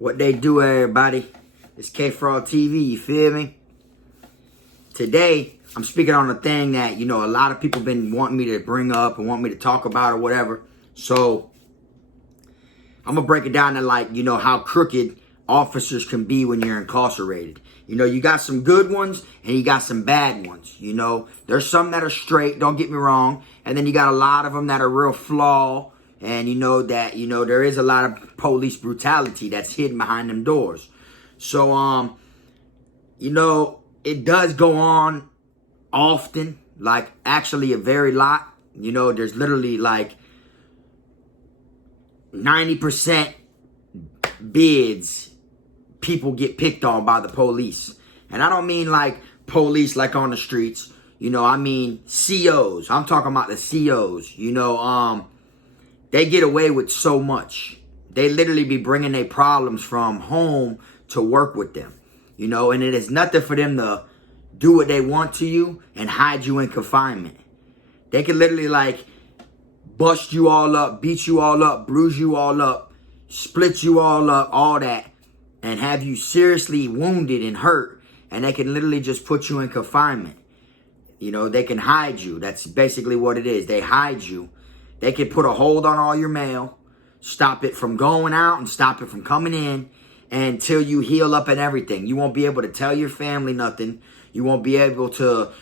What they do, everybody? It's K-Fraud TV, you feel me? Today, I'm speaking on a thing that, a lot of people been wanting me to bring up and want me to talk about or whatever. So, I'm going to break it down to how crooked officers can be when you're incarcerated. You got some good ones and you got some bad ones. There's some that are straight, don't get me wrong. And then you got a lot of them that are real flawed. And there is a lot of police brutality that's hidden behind them doors. So, it does go on often, actually a very lot. There's literally 90% bids people get picked on by the police. And I don't mean police on the streets. I mean COs. I'm talking about the COs. They get away with so much. They literally be bringing their problems from home to work with them. And it is nothing for them to do what they want to you and hide you in confinement. They can literally bust you all up, beat you all up, bruise you all up, split you all up, all that, and have you seriously wounded and hurt. And they can literally just put you in confinement. They can hide you. That's basically what it is. They hide you. They can put a hold on all your mail, stop it from going out and stop it from coming in until you heal up and everything. You won't be able to tell your family nothing. You won't be able to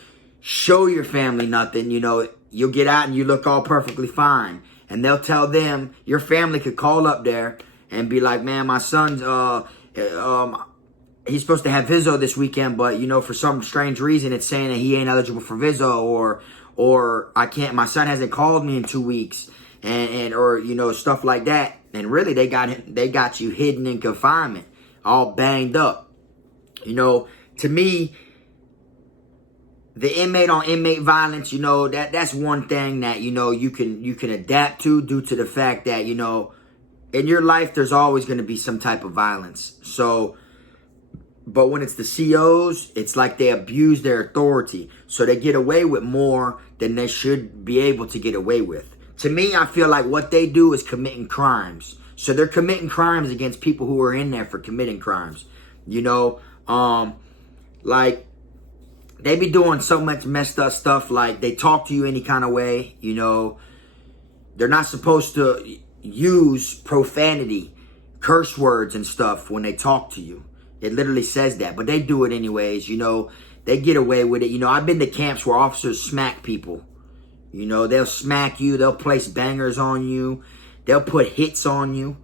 show your family nothing. You'll get out and you look all perfectly fine. And they'll tell them, your family could call up there and be like, man, my son's, he's supposed to have Vizzo this weekend, but, for some strange reason, it's saying that he ain't eligible for Vizzo, or I can't, my son hasn't called me in 2 weeks, or stuff like that. And really, they got you hidden in confinement, all banged up. To me, the inmate on inmate violence, that's one thing that, you can adapt to due to the fact that, in your life, there's always going to be some type of violence. So, but when it's the COs, it's like they abuse their authority. So they get away with more than they should be able to get away with. To me, I feel like what they do is committing crimes. So they're committing crimes against people who are in there for committing crimes. They be doing so much messed up stuff. They talk to you any kind of way. They're not supposed to use profanity, curse words and stuff when they talk to you. It literally says that, but they do it anyways. They get away with it. I've been to camps where officers smack people. They'll smack you. They'll place bangers on you. They'll put hits on you.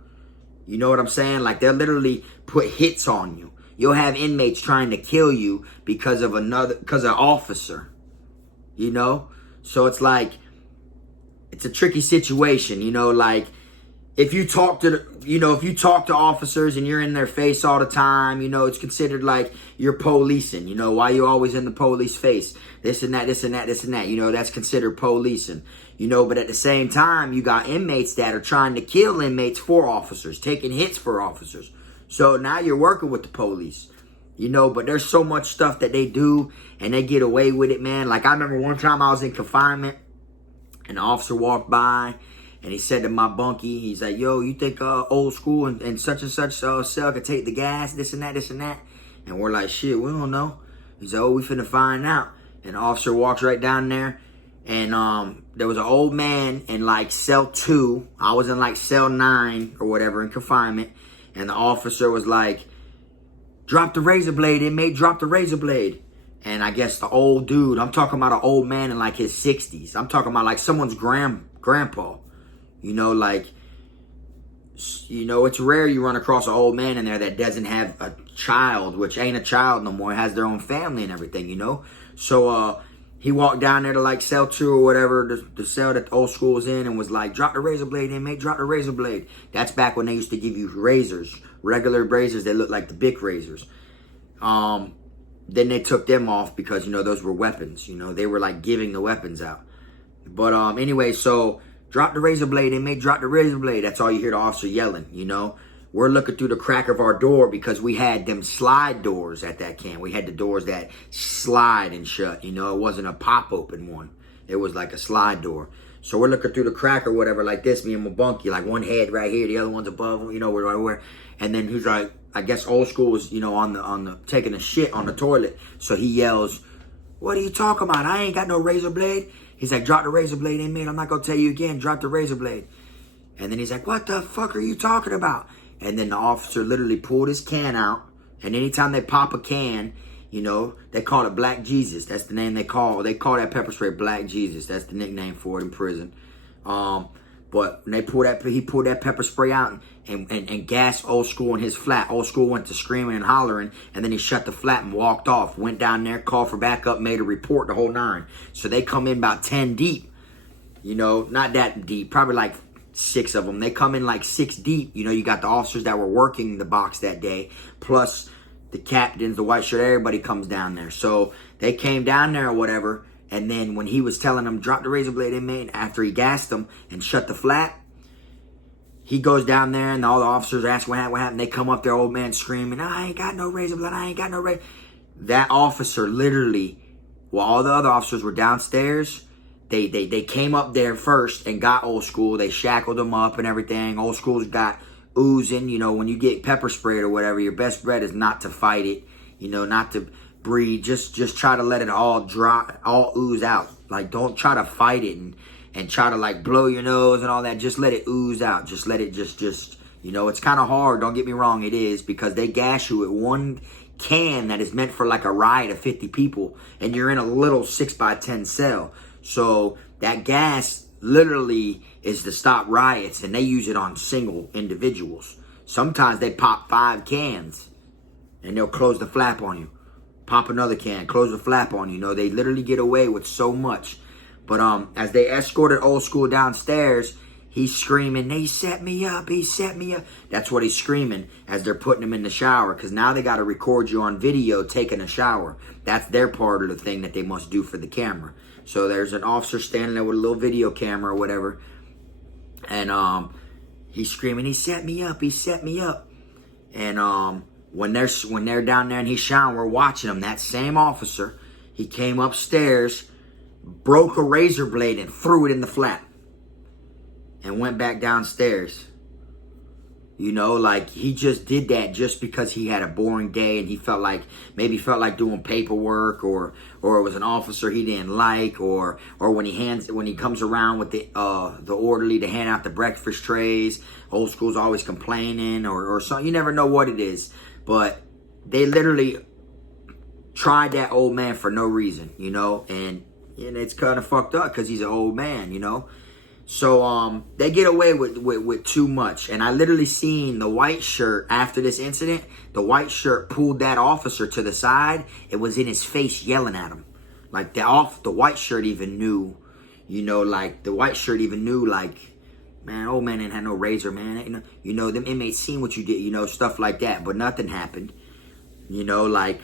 You know what I'm saying? They'll literally put hits on you. You'll have inmates trying to kill you because of an officer. So it's it's a tricky situation. If you talk to officers and you're in their face all the time, it's considered you're policing. Why you always in the police face? This and that, this and that, this and that. That's considered policing. But at the same time, you got inmates that are trying to kill inmates for officers, taking hits for officers. So now you're working with the police. But there's so much stuff that they do and they get away with it, man. I remember one time I was in confinement and the officer walked by. And he said to my bunkie, he's like, yo, you think old school and such cell could take the gas, this and that, this and that? And we're like, shit, we don't know. He's like, oh, we finna find out. And the officer walks right down there. And there was an old man in cell 2. I was in cell 9 or whatever in confinement. And the officer was like, drop the razor blade, inmate, drop the razor blade. And I guess the old dude, I'm talking about an old man in his 60s. I'm talking about someone's grandpa. It's rare you run across an old man in there that doesn't have a child, which ain't a child no more. It has their own family and everything, So, he walked down there to cell 2 or whatever, the cell that the old school was in, and was like, drop the razor blade, inmate, drop the razor blade. That's back when they used to give you razors, regular razors that looked like the Bic razors. Then they took them off because, those were weapons. They were giving the weapons out. But anyway, so drop the razor blade, inmate, drop the razor blade. That's all you hear the officer yelling, We're looking through the crack of our door because we had them slide doors at that camp. We had the doors that slide and shut, It wasn't a pop open one. It was like a slide door. So we're looking through the crack or whatever like this, me and my bunkie, like one head right here, the other one's above, you know, where. And then he's like, I guess old school was, you know, on the taking a shit on the toilet. So he yells, "What are you talking about? I ain't got no razor blade." He's like, "Drop the razor blade, inmate. I'm not gonna tell you again. Drop the razor blade." And then he's like, "What the fuck are you talking about?" And then the officer literally pulled his can out. And anytime they pop a can, you know, they call it Black Jesus. That's the name they call that pepper spray Black Jesus. That's the nickname for it in prison. But when he pulled that pepper spray out and gassed old school in his flat. Old school went to screaming and hollering, and then he shut the flat and walked off. Went down there, called for backup, made a report, the whole nine. So they come in about 10 deep. You know, not that deep, probably like 6 of them. They come in like 6 deep. You know, you got the officers that were working the box that day, plus the captains, the white shirt, everybody comes down there. So they came down there or whatever. And then when he was telling them, drop the razor blade, inmate, after he gassed them and shut the flat, he goes down there and all the officers ask what happened. They come up there, old man screaming, "I ain't got no razor blade, I ain't got no razor." That officer literally, while all the other officers were downstairs, they came up there first and got old school. They shackled him up and everything. Old school's got oozing. You know, when you get pepper sprayed or whatever, your best bet is not to fight it. You know, not to breathe. Just try to let it all dry, all ooze out. Like, don't try to fight it and try to like blow your nose and all that. Just let it ooze out. Just let it just you know, it's kind of hard. Don't get me wrong, it is, because they gas you with one can that is meant for like a riot of 50 people, and you're in a little 6x10 cell. So that gas literally is to stop riots, and they use it on single individuals. Sometimes they pop 5 cans and they'll close the flap on you. Pop another can, close the flap on you. You know, they literally get away with so much. But as they escorted old school downstairs, he's screaming, "He set me up, he set me up." That's what he's screaming as they're putting him in the shower, because now they got to record you on video taking a shower. That's their part of the thing that they must do for the camera. So there's an officer standing there with a little video camera or whatever, and he's screaming, "He set me up, he set me up." And when they're down there and he's showering, we're watching him. That same officer, he came upstairs, broke a razor blade and threw it in the flat, and went back downstairs. You know, like, he just did that just because he had a boring day and he felt like doing paperwork, or it was an officer he didn't like, or when he comes around with the orderly to hand out the breakfast trays, old school's always complaining or something. You never know what it is. But they literally tried that old man for no reason, you know, and it's kind of fucked up because he's an old man, you know. So they get away with too much. And I literally seen the white shirt after this incident. The white shirt pulled that officer to the side. It was in his face yelling at him. Like the white shirt even knew, you know, like the white shirt even knew, like, man, old man didn't have no razor, man. You know, them inmates seen what you did, you know, stuff like that. But nothing happened. You know, like,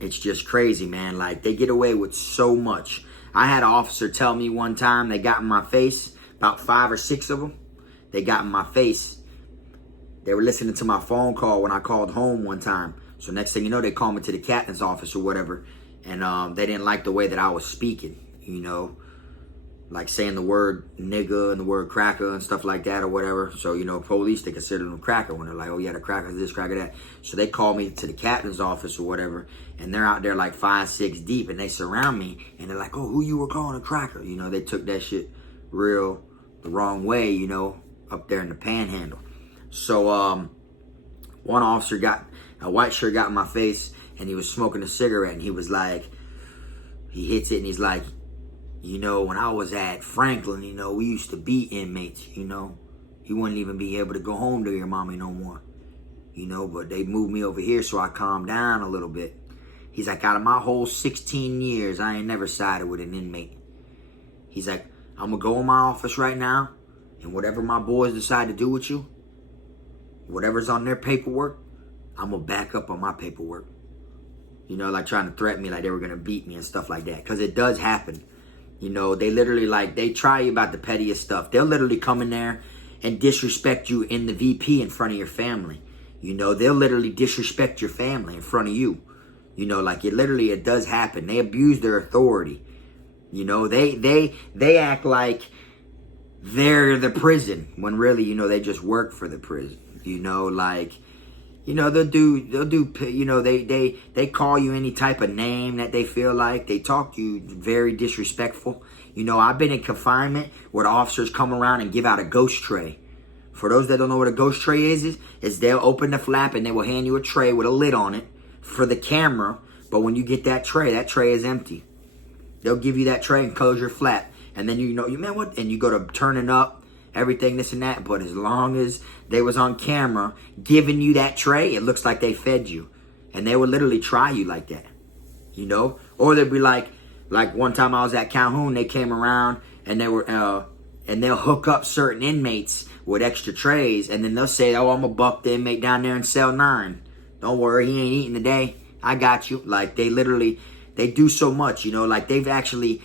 it's just crazy, man. Like, they get away with so much. I had an officer tell me one time, they got in my face, about 5 or 6 of them. They got in my face. They were listening to my phone call when I called home one time. So next thing you know, they called me to the captain's office or whatever. And they didn't like the way that I was speaking, you know. Like saying the word nigga and the word cracker and stuff like that or whatever. So, you know, police, they consider them cracker when they're like, "Oh yeah, the cracker this, cracker that." So they call me to the captain's office or whatever, and they're out there like 5, 6 deep, and they surround me, and they're like, "Oh, who you were calling a cracker?" You know, they took that shit the wrong way, you know, up there in the panhandle. So one officer a white shirt got in my face, and he was smoking a cigarette, and he was like, he hits it, and he's like, "You know, when I was at Franklin, you know, we used to beat inmates, you know. You wouldn't even be able to go home to your mommy no more. You know, but they moved me over here so I calmed down a little bit." He's like, "Out of my whole 16 years, I ain't never sided with an inmate." He's like, "I'm going to go in my office right now, and whatever my boys decide to do with you, whatever's on their paperwork, I'm going to back up on my paperwork." You know, like trying to threaten me like they were going to beat me and stuff like that. Because it does happen. You know, they literally, like, they try you about the pettiest stuff. They'll literally come in there and disrespect you in the VP in front of your family. You know, they'll literally disrespect your family in front of you. You know, like, it does happen. They abuse their authority. You know, they act like they're the prison when really, you know, they just work for the prison. You know, like, you know, they'll do, you know, they call you any type of name that they feel like. They talk to you very disrespectful. You know, I've been in confinement where the officers come around and give out a ghost tray. For those that don't know what a ghost tray is they'll open the flap and they will hand you a tray with a lid on it for the camera. But when you get that tray is empty. They'll give you that tray and close your flap. And then you know, you man, what? And you go to turn it up, everything, this and that. But as long as they was on camera giving you that tray, it looks like they fed you. And they would literally try you like that. You know? Or they'd be like one time I was at Calhoun, they came around and they were, and they'll hook up certain inmates with extra trays. And then they'll say, oh, I'm going to buck the inmate down there in cell 9. Don't worry, he ain't eating today. I got you. Like, they literally, they do so much, you know, like they've actually,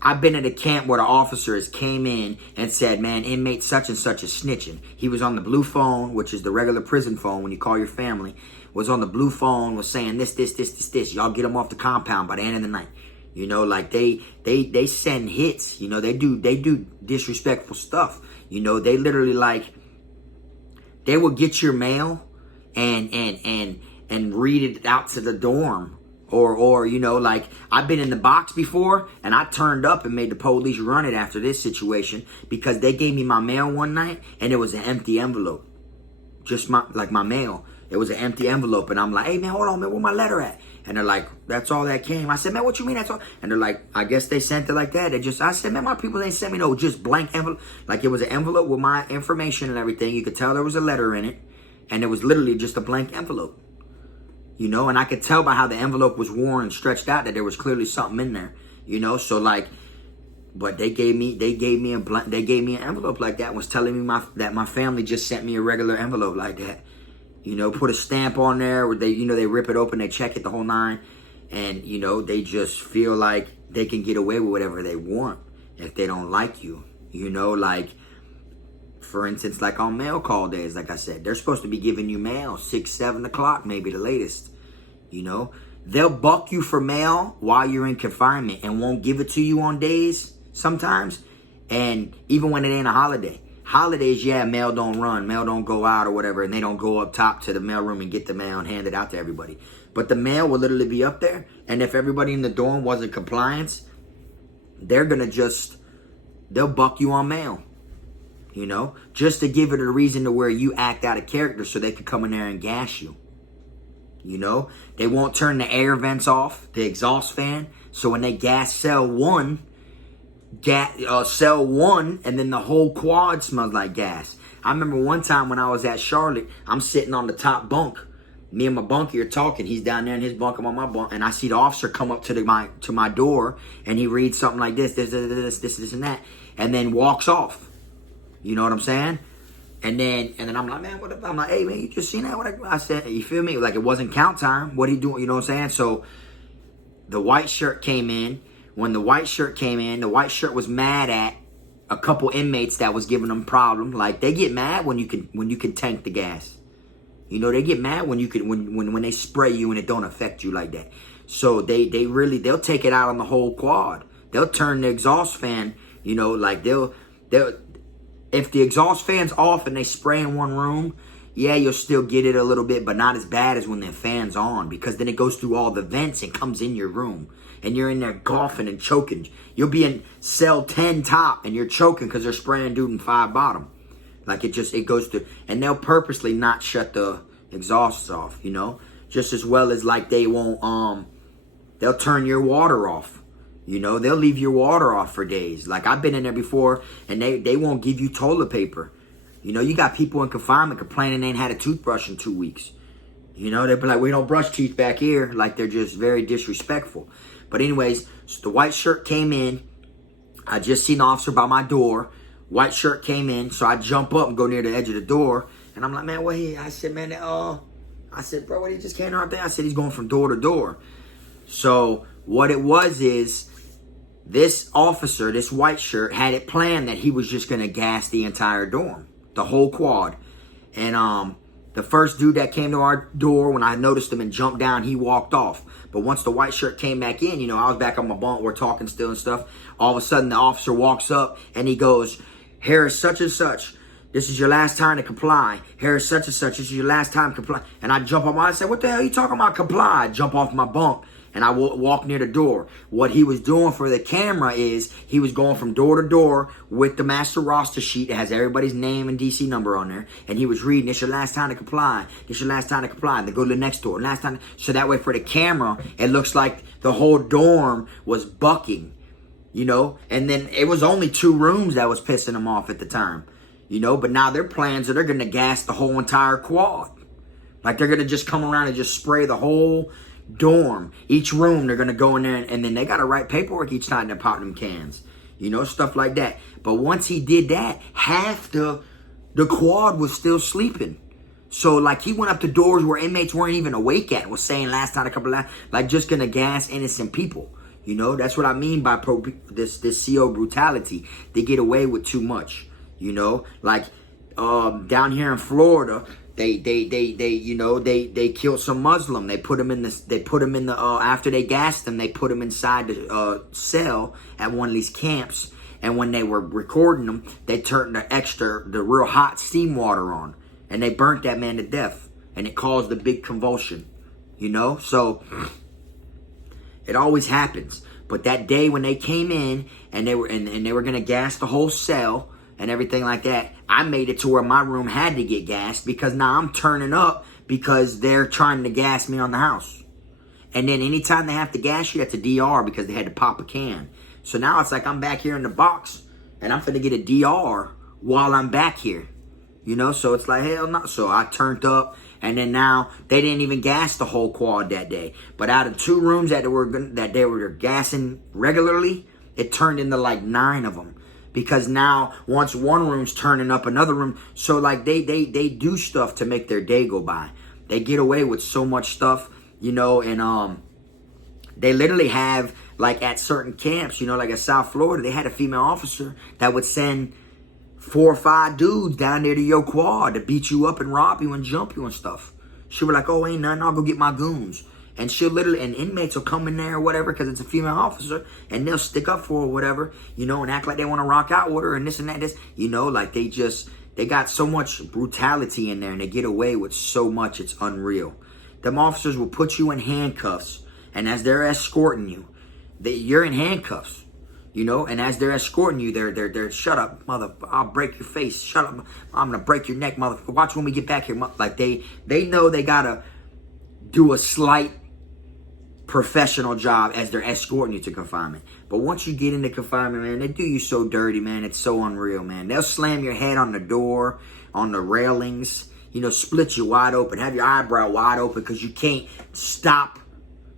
I've been at a camp where the officers came in and said, man, inmate such and such is snitching. He was on the blue phone, which is the regular prison phone when you call your family, was on the blue phone, was saying this. Y'all get him off the compound by the end of the night. You know, like they send hits, you know, they do disrespectful stuff. You know, they literally like, they will get your mail and read it out to the dorm. Or, you know, like, I've been in the box before, and I turned up and made the police run it after this situation because they gave me my mail one night, and it was an empty envelope. Just my mail. It was an empty envelope, and I'm like, hey, man, hold on, man, where my letter at? And they're like, that's all that came. I said, man, what you mean that's all? And they're like, I guess they sent it like that. I said, man, my people ain't sent me no just blank envelope. Like, it was an envelope with my information and everything. You could tell there was a letter in it, and it was literally just a blank envelope. You know, and I could tell by how the envelope was worn and stretched out that there was clearly something in there. You know, so like, but they gave me an envelope like that and was telling me that my family just sent me a regular envelope like that. You know, put a stamp on there where they rip it open, they check it the whole 9, and you know, they just feel like they can get away with whatever they want if they don't like you. You know, like, for instance, like on mail call days, like I said, they're supposed to be giving you mail 6, 7 o'clock, maybe the latest. You know, they'll buck you for mail while you're in confinement and won't give it to you on days sometimes. And even when it ain't a holiday. Holidays, yeah, mail don't run, mail don't go out or whatever, and they don't go up top to the mailroom and get the mail and hand it out to everybody. But the mail will literally be up there, and if everybody in the dorm was in compliance, they'll buck you on mail. You know, just to give it a reason to where you act out of character so they can come in there and gas you. You know, they won't turn the air vents off, the exhaust fan. So when they gas cell 1, and then the whole quad smells like gas. I remember one time when I was at Charlotte, I'm sitting on the top bunk. Me and my bunkie are talking. He's down there in his bunk, I'm on my bunk, and I see the officer come up to my door, and he reads something like this, and that, and then walks off. You know what I'm saying? And then I'm like, man, what? I'm like, hey, man, you just seen that? What I said, you feel me? Like, it wasn't count time. What are you doing? You know what I'm saying? So the white shirt came in. When the white shirt came in, the white shirt was mad at a couple inmates that was giving them problem. Like, they get mad when you can tank the gas. You know, they get mad when they spray you and it don't affect you like that. So they'll take it out on the whole quad. They'll turn the exhaust fan. You know, like they'll. If the exhaust fan's off and they spray in one room, yeah, you'll still get it a little bit, but not as bad as when the fan's on, because then it goes through all the vents and comes in your room, and you're in there coughing and choking. You'll be in cell 10 top, and you're choking because they're spraying dude in 5 bottom. Like, it goes through, and they'll purposely not shut the exhausts off, you know, just as well as like they won't, they'll turn your water off. You know, they'll leave your water off for days. Like, I've been in there before, and they won't give you toilet paper. You know, you got people in confinement complaining they ain't had a toothbrush in 2 weeks. You know, they'll be like, we don't brush teeth back here. Like, they're just very disrespectful. But anyways, so the white shirt came in. I just seen the officer by my door. White shirt came in, so I jump up and go near the edge of the door. And I'm like, man, what he? I said, man, I said, bro, what, he just came out there? I said, he's going from door to door. So what it was is, this officer, this white shirt, had it planned that he was just going to gas the entire dorm, the whole quad. And The first dude that came to our door, when I noticed him and jumped down, he walked off. But once the white shirt came back in, you know, I was back on my bunk, we're talking still and stuff. All of a sudden, the officer walks up and he goes, "Here is such and such. This is your last time to comply. Here is such and such. This is your last time to comply." And I jump up, I said, "What the hell are you talking about comply?" I jump off my bunk and I walk near the door. What he was doing for the camera is he was going from door to door with the master roster sheet that has everybody's name and DC number on there. And he was reading, "This your last time to comply. This your last time to comply." Then go to the next door. Last time. So that way for the camera, it looks like the whole dorm was bucking, you know. And then it was only 2 rooms that was pissing them off at the time, you know. But now their plans are they're going to gas the whole entire quad. Like they're going to just come around and just spray the whole dorm. Each room, they're going to go in there and then they got to write paperwork each time they pop them cans. You know, stuff like that. But once he did that, half the quad was still sleeping. So, like, he went up to doors where inmates weren't even awake at, was saying last time a couple of, like, just going to gas innocent people. You know, that's what I mean by this CO brutality. They get away with too much, you know. Like, down here in Florida, they you know, they killed some Muslim. They put him in the after they gassed him, they put him inside the cell at one of these camps. And when they were recording them, they turned the real hot steam water on, and they burnt that man to death, and it caused a big convulsion, you know. So it always happens. But that day when they came in and they were gonna gas the whole cell and everything like that, I made it to where my room had to get gassed because now I'm turning up because they're trying to gas me on the house. And then anytime they have to gas you, that's a DR because they had to pop a can. So now it's like I'm back here in the box and I'm finna get a DR while I'm back here. You know, so it's like, hell no. So I turned up, and then now they didn't even gas the whole quad that day. But out of 2 rooms that they were gassing regularly, it turned into like 9 of them. Because now, once one room's turning up another room, so like they do stuff to make their day go by. They get away with so much stuff, you know, and they literally have, like at certain camps, you know, like at South Florida, they had a female officer that would send 4 or 5 dudes down there to your quad to beat you up and rob you and jump you and stuff. She was like, "Oh, ain't nothing, I'll go get my goons." And she'll literally, and inmates will come in there or whatever because it's a female officer, and they'll stick up for her or whatever, you know, and act like they want to rock out with her and this and that, you know, like they got so much brutality in there and they get away with so much, it's unreal. Them officers will put you in handcuffs, and as they're escorting you, you're in handcuffs, you know, and as they're escorting you, they're "Shut up, mother, I'll break your face. Shut up, I'm gonna break your neck, motherfucker. Watch when we get back here." Like they know they gotta do a slight professional job as they're escorting you to confinement. But once you get into confinement, man, they do you so dirty, man. It's so unreal, man. They'll slam your head on the door, on the railings, you know, split you wide open, have your eyebrow wide open because you can't stop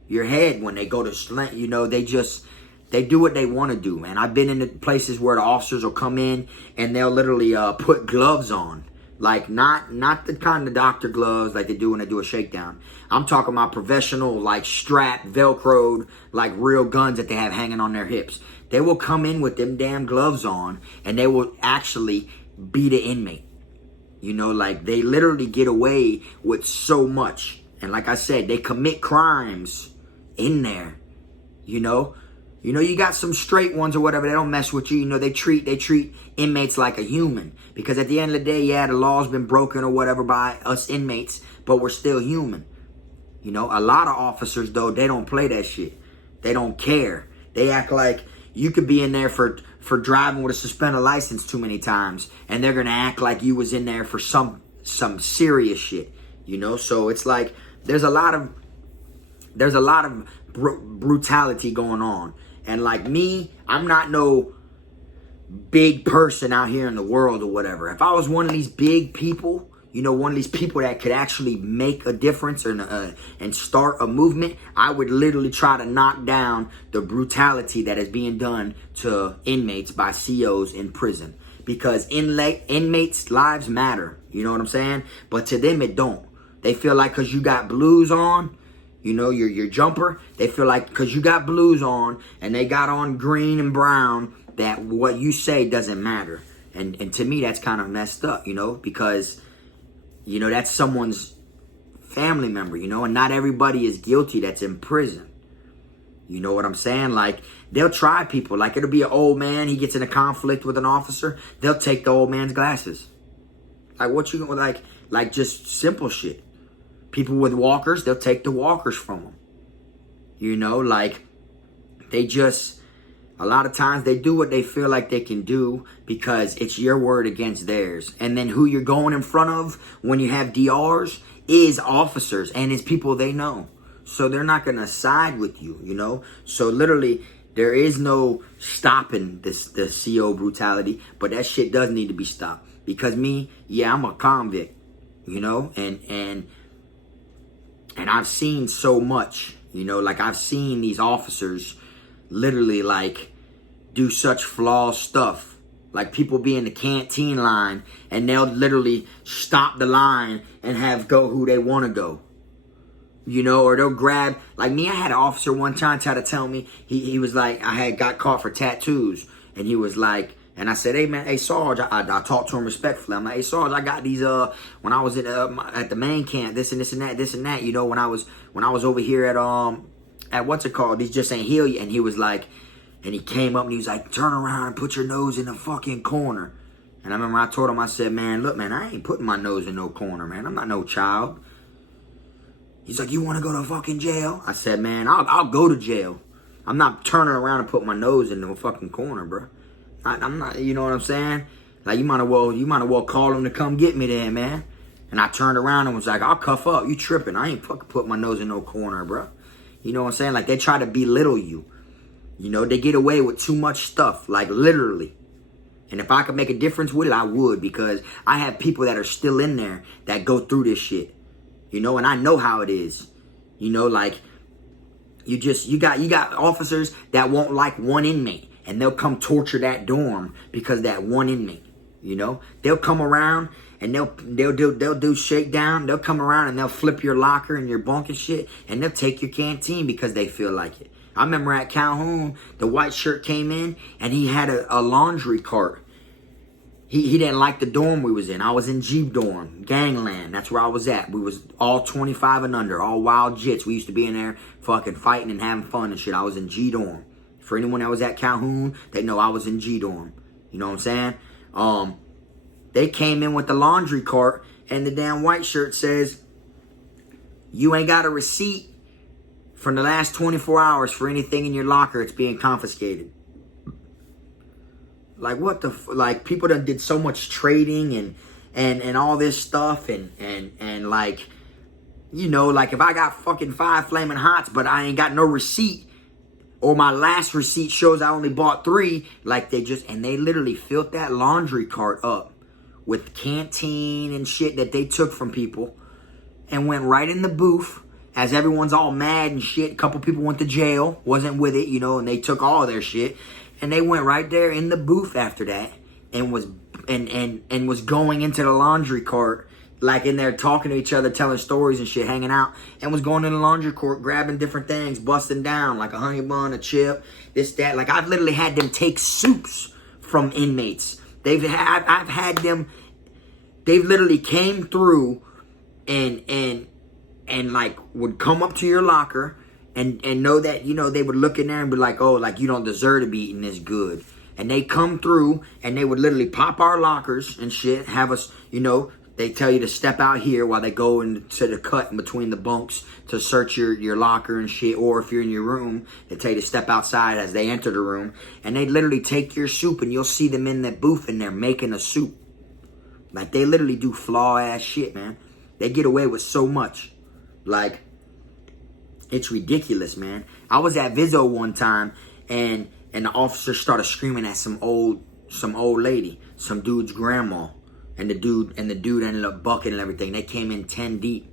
your head when they go to slant. You know, they do what they want to do, man. I've been in the places where the officers will come in and they'll literally put gloves on. Like, not the kind of doctor gloves like they do when they do a shakedown. I'm talking about professional, like, strap, Velcroed, like, real guns that they have hanging on their hips. They will come in with them damn gloves on, and they will actually beat an inmate. You know, like, they literally get away with so much. And like I said, they commit crimes in there, you know. You know, you got some straight ones or whatever, they don't mess with you. You know, they treat inmates like a human. Because at the end of the day, yeah, the law's been broken or whatever by us inmates, but we're still human. You know, a lot of officers, though, they don't play that shit. They don't care. They act like you could be in there for driving with a suspended license too many times, and they're going to act like you was in there for some serious shit. You know, so it's like there's a lot of brutality going on. And like me, I'm not no big person out here in the world or whatever. If I was one of these big people, you know, one of these people that could actually make a difference and start a movement, I would literally try to knock down the brutality that is being done to inmates by COs in prison. Because inmates' lives matter, you know what I'm saying? But to them, it don't. They feel like because you got blues on, you know, your jumper, they feel like because you got blues on and they got on green and brown, that what you say doesn't matter. And to me, that's kind of messed up, you know, because You know, that's someone's family member, you know, and not everybody is guilty that's in prison. You know what I'm saying? Like, they'll try people. Like, it'll be an old man, he gets in a conflict with an officer, they'll take the old man's glasses. Like, what you, like just simple shit. People with walkers, they'll take the walkers from them. You know, like, they just, a lot of times they do what they feel like they can do because it's your word against theirs. And then who you're going in front of when you have DRs is officers and it's people they know. So they're not going to side with you, you know. So literally, there is no stopping the CO brutality, but that shit does need to be stopped. Because me, yeah, I'm a convict, you know, and I've seen so much, you know, like I've seen these officers literally like do such flawed stuff. Like people be in the canteen line and they'll literally stop the line and have go who they want to go. You know, or they'll grab, like me, I had an officer one time try to tell me, he was like, I had got caught for tattoos. And he was like, and I said, hey man, hey Sarge, I talked to him respectfully. I'm like, hey Sarge, I got these, when I was at the main camp, this and that, you know, when I was over here at what's it called, these just ain't heal you. And he was like, and he came up and he was like, turn around and put your nose in the fucking corner. And I remember I told him, I said, man, look man, I ain't putting my nose in no corner, man. I'm not no child. He's like, you want to go to fucking jail? I said, man, I'll go to jail. I'm not turning around and put my nose in the fucking corner, bro. I'm not, you know what I'm saying? Like, you might as well call him to come get me there, man. And I turned around and was like, I'll cuff up. You tripping. I ain't fucking put my nose in no corner, bro. You know what I'm saying? Like, they try to belittle you. You know, they get away with too much stuff, like, literally. And if I could make a difference with it, I would, because I have people that are still in there that go through this shit. You know, and I know how it is. You know, like, you got officers that won't like one inmate. And they'll come torture that dorm because that one inmate. You know, they'll come around and they'll do shakedown. They'll come around and they'll flip your locker and your bunk and shit. And they'll take your canteen because they feel like it. I remember at Calhoun, the white shirt came in and he had a laundry cart. He didn't like the dorm we was in. I was in Jeep dorm, gangland. That's where I was at. We was all 25 and under, all wild jits. We used to be in there fucking fighting and having fun and shit. I was in G dorm. For anyone that was at Calhoun, they know I was in G dorm. You know what I'm saying? They came in with the laundry cart and the damn white shirt says, you ain't got a receipt from the last 24 hours for anything in your locker. It's being confiscated. Like, what the like, people done did so much trading and all this stuff and like, you know, like if I got fucking 5 Flaming Hots but I ain't got no receipt, or my last receipt shows I only bought 3, like they literally filled that laundry cart up with canteen and shit that they took from people and went right in the booth as everyone's all mad and shit. A couple people went to jail, wasn't with it, you know, and they took all their shit. And they went right there in the booth after that and was going into the laundry cart, like in there talking to each other, telling stories and shit, hanging out, and was going in the laundry cart, grabbing different things, busting down, like a honey bun, a chip, this, that. Like, I've literally had them take soups from inmates. I've had them, they've literally came through and like would come up to your locker and know that, you know, they would look in there and be like, oh, like, you don't deserve to be eating this good. And they come through and they would literally pop our lockers and shit, have us, you know, they tell you to step out here while they go into the cut in between the bunks to search your locker and shit. Or if you're in your room, they tell you to step outside as they enter the room. And they literally take your soup and you'll see them in that booth in there making a soup. Like, they literally do flaw-ass shit, man. They get away with so much. Like, it's ridiculous, man. I was at Vizzo one time and the officer started screaming at some old lady, some dude's grandma. And the dude ended up bucking and everything. They came in 10 deep.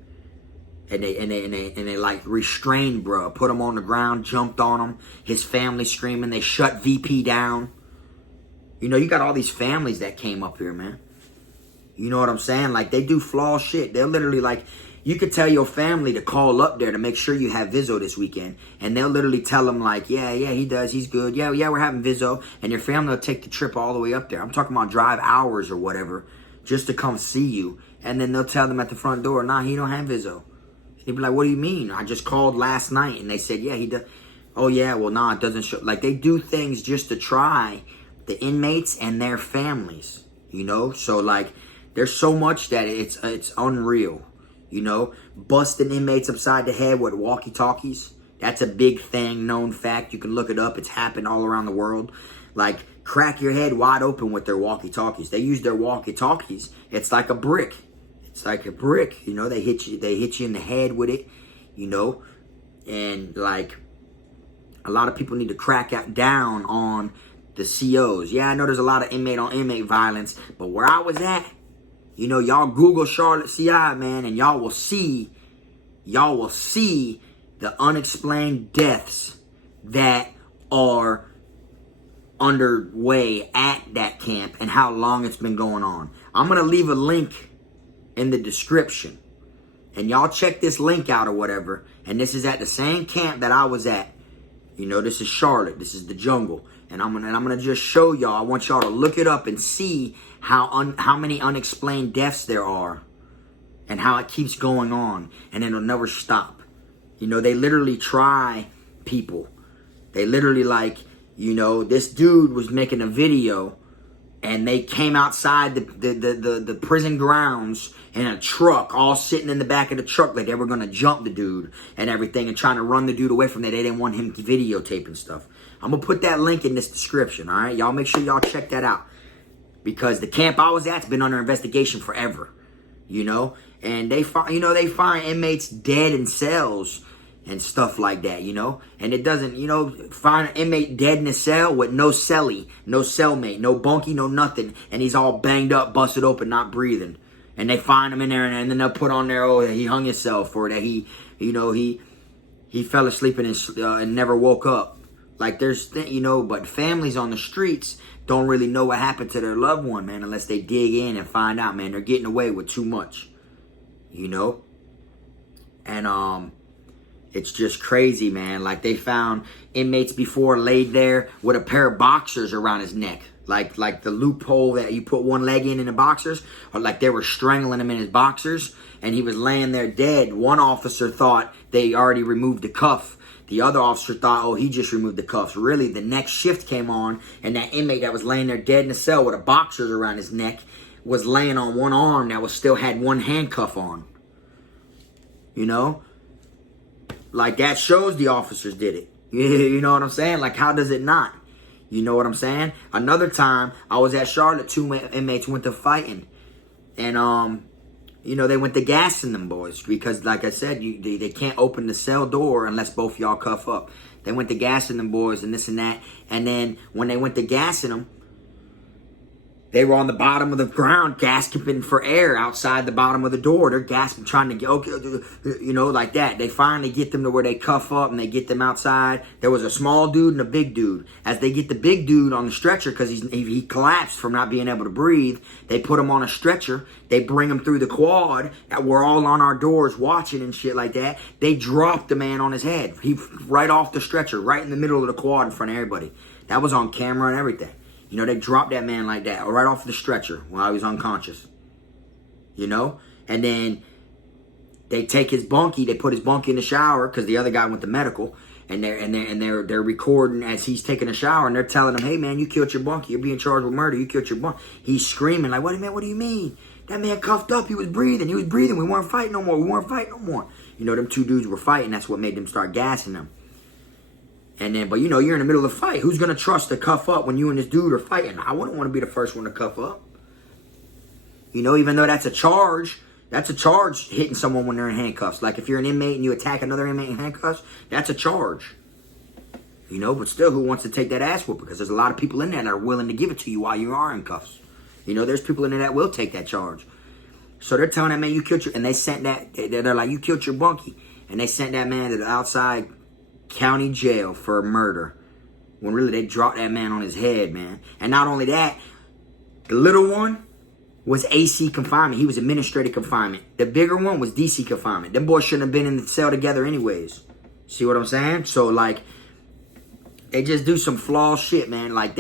And they like restrained bruh. Put him on the ground, jumped on him. His family screaming. They shut VP down. You know, you got all these families that came up here, man. You know what I'm saying? Like, they do flaw shit. They're literally like, you could tell your family to call up there to make sure you have Vizzo this weekend. And they'll literally tell them like, yeah, he does. He's good. Yeah, we're having Vizzo. And your family will take the trip all the way up there. I'm talking about drive hours or whatever just to come see you And then they'll tell them at the front door, nah, he don't have Vizzo. He'd be like, what do you mean? I just called last night and they said, yeah, he does. Oh, yeah, well, nah, it doesn't show. Like, they do things just to try the inmates and their families, you know? So, like, there's so much that it's unreal, you know? Busting inmates upside the head with walkie-talkies. That's a big thing, known fact. You can look it up. It's happened all around the world. Like, crack your head wide open with their walkie-talkies. They use their walkie-talkies. It's like a brick. It's like a brick, you know? They hit you in the head with it, you know? And, like, a lot of people need to crack down on the COs. Yeah, I know there's a lot of inmate-on-inmate violence, but where I was at, you know, y'all Google Charlotte CI, man, and y'all will see the unexplained deaths that are underway at that camp and how long it's been going on. I'm going to leave a link in the description, and y'all check this link out or whatever, and this is at the same camp that I was at. You know, this is Charlotte. This is the jungle. And I'm gonna just show y'all. I want y'all to look it up and see how many unexplained deaths there are and how it keeps going on. And it'll never stop. You know, they literally try people. They literally, like, you know, this dude was making a video and they came outside the prison grounds in a truck, all sitting in the back of the truck like they were going to jump the dude and everything and trying to run the dude away from there. They didn't want him videotaping stuff. I'm going to put that link in this description, all right? Y'all make sure y'all check that out. Because the camp I was at's been under investigation forever, you know? And they find inmates dead in cells and stuff like that, you know? And it doesn't, you know, find an inmate dead in a cell with no cellie, no cellmate, no bunkie, no nothing. And he's all banged up, busted open, not breathing. And they find him in there, and then they'll put on there, oh, he hung himself, or that he fell asleep and never woke up. Like, there's, you know, but families on the streets don't really know what happened to their loved one, man, unless they dig in and find out, man, they're getting away with too much, you know? And, it's just crazy, man. Like, they found inmates before laid there with a pair of boxers around his neck. Like the loophole that you put one leg in the boxers, or like they were strangling him in his boxers, and he was laying there dead. One officer thought they already removed the cuff. The other officer thought, oh, he just removed the cuffs. Really, the next shift came on, and that inmate that was laying there dead in the cell with a boxers around his neck was laying on one arm that was still had one handcuff on. You know? Like, that shows the officers did it. You know what I'm saying? Like, how does it not? You know what I'm saying? Another time, I was at Charlotte, 2 inmates went to fighting. And, you know, they went to gassing them boys. Because, like I said, they can't open the cell door unless both y'all cuff up. They went to gassing them boys and this and that. And then, when they went to gassing them, they were on the bottom of the ground gasping for air outside the bottom of the door. They're gasping, trying to get, okay, you know, like that. They finally get them to where they cuff up and they get them outside. There was a small dude and a big dude. As they get the big dude on the stretcher, because he collapsed from not being able to breathe, they put him on a stretcher. They bring him through the quad. We're all on our doors watching and shit like that. They dropped the man on his head. He right off the stretcher, right in the middle of the quad in front of everybody. That was on camera and everything. You know, they dropped that man like that, right off the stretcher while he was unconscious. You know? And then they take his bunkie, they put his bunkie in the shower, because the other guy went to medical, and they're recording as he's taking a shower, and they're telling him, hey man, you killed your bunkie, you're being charged with murder, you killed your bunkie. He's screaming like, what do you mean? That man cuffed up, he was breathing, we weren't fighting no more. You know, them two dudes were fighting, that's what made them start gassing them. And then, but you know, you're in the middle of the fight. Who's going to trust to cuff up when you and this dude are fighting? I wouldn't want to be the first one to cuff up. You know, even though that's a charge hitting someone when they're in handcuffs. Like if you're an inmate and you attack another inmate in handcuffs, that's a charge. You know, but still, who wants to take that ass whoop? Because there's a lot of people in there that are willing to give it to you while you are in cuffs. You know, there's people in there that will take that charge. So they're telling that man, you killed your, and they sent that, they're like, you killed your bunkie. And they sent that man to the outside county jail for murder, when really they dropped that man on his head, man. And not only that, the little one was AC confinement. He was administrative confinement. The bigger one was DC confinement. Them boys shouldn't have been in the cell together anyways. See what I'm saying? So like, they just do some flawed shit, man. Like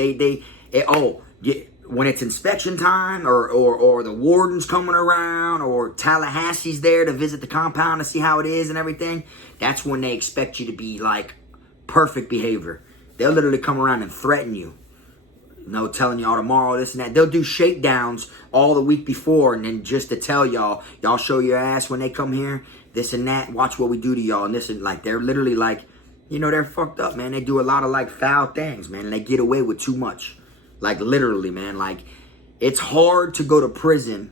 when it's inspection time, or the warden's coming around, or Tallahassee's there to visit the compound to see how it is and everything, that's when they expect you to be like perfect behavior. They'll literally come around and threaten you. You know, telling y'all tomorrow, this and that. They'll do shakedowns all the week before, and then just to tell y'all show your ass when they come here, this and that, watch what we do to y'all, and this and like, they're literally like, you know, they're fucked up, man. They do a lot of like foul things, man, and they get away with too much. Like literally, man, like it's hard to go to prison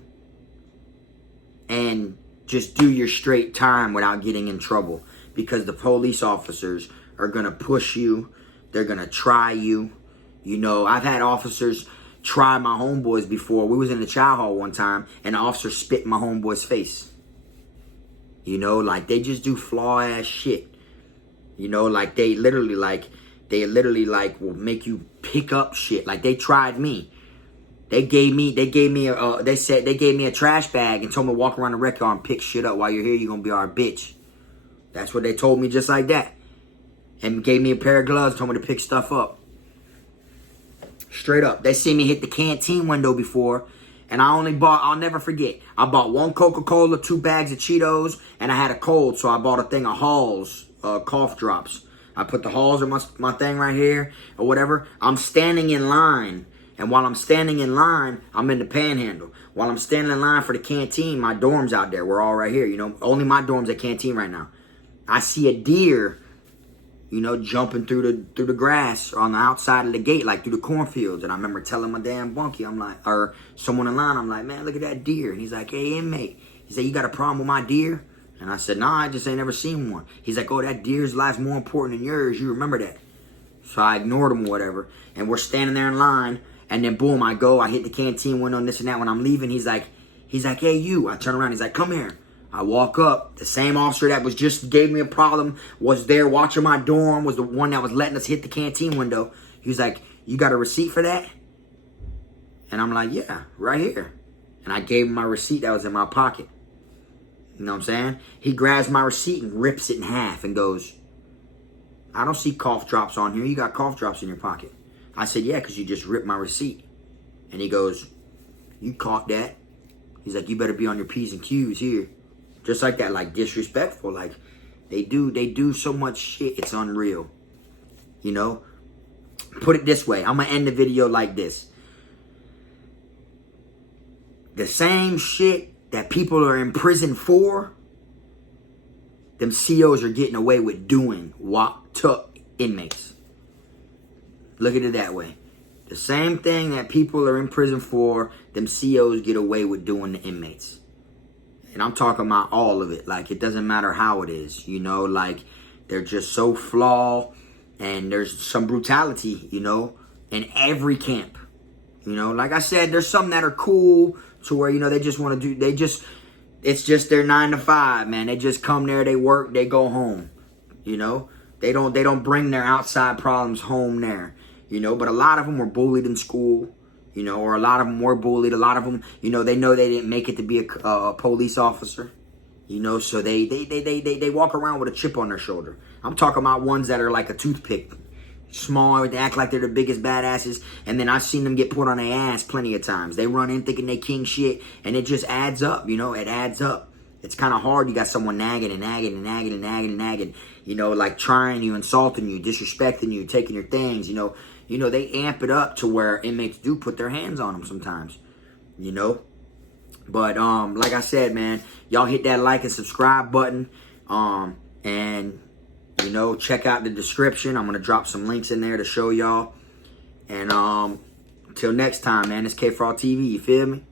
and just do your straight time without getting in trouble, because the police officers are going to push you. They're going to try you. You know, I've had officers try my homeboys before. We was in the chow hall one time, and the officer spit in my homeboy's face. You know, like they just do flaw ass shit. You know, like they literally will make you pick up shit. Like they tried me. They gave me a trash bag and told me to walk around the wreck yard and pick shit up. While you're here, you're gonna be our bitch. That's what they told me, just like that. And gave me a pair of gloves, told me to pick stuff up. Straight up. They see me hit the canteen window before, and I'll never forget, I bought 1 Coca-Cola, 2 bags of Cheetos, and I had a cold, so I bought a thing of Halls cough drops. I put the Halls in my thing right here, or whatever. I'm standing in line, and while I'm standing in line, I'm in the Panhandle. While I'm standing in line for the canteen, my dorm's out there. We're all right here, you know. Only my dorm's at canteen right now. I see a deer, you know, jumping through the grass on the outside of the gate, like through the cornfields. And I remember telling my damn bunkie, I'm like, or someone in line, I'm like, man, look at that deer. And he's like, hey, inmate. He said, you got a problem with my deer? And I said, nah, I just ain't never seen one. He's like, oh, that deer's life's more important than yours. You remember that? So I ignored him or whatever. And we're standing there in line. And then boom, I hit the canteen window and this and that. When I'm leaving, he's like, hey, you. I turn around. He's like, come here. I walk up. The same officer that was just gave me a problem was there watching my dorm, was the one that was letting us hit the canteen window. He was like, you got a receipt for that? And I'm like, yeah, right here. And I gave him my receipt that was in my pocket. You know what I'm saying? He grabs my receipt and rips it in half and goes, I don't see cough drops on here. You got cough drops in your pocket. I said, yeah, because you just ripped my receipt. And he goes, you caught that. He's like, you better be on your P's and Q's here. Just like that, like disrespectful. Like they do so much shit, it's unreal. You know? Put it this way. I'm going to end the video like this. The same shit that people are in prison for, them COs are getting away with doing to inmates. Look at it that way. The same thing that people are in prison for, them COs get away with doing to inmates. And I'm talking about all of it. Like, it doesn't matter how it is, you know, like, they're just so flawed, and there's some brutality, you know, in every camp. You know, like I said, there's some that are cool to where, you know, they just want to do, it's just their 9 to 5, man. They just come there, they work, they go home, you know. They don't bring their outside problems home there, you know. But a lot of them were bullied in school, you know, or a lot of them were bullied. A lot of them, you know they didn't make it to be a police officer, you know, so they walk around with a chip on their shoulder. I'm talking about ones that are like a toothpick, small, they act like they're the biggest badasses, and then I've seen them get put on their ass plenty of times. They run in thinking they king shit, and it just adds up, you know, it adds up. It's kind of hard. You got someone nagging and nagging and nagging and nagging and nagging, you know, like trying you, insulting you, disrespecting you, taking your things, you know, they amp it up to where inmates do put their hands on them sometimes, you know. But like I said, man, y'all hit that like and subscribe button, and you know, check out the description. I'm gonna drop some links in there to show y'all. And until next time, man, it's K for All TV. You feel me?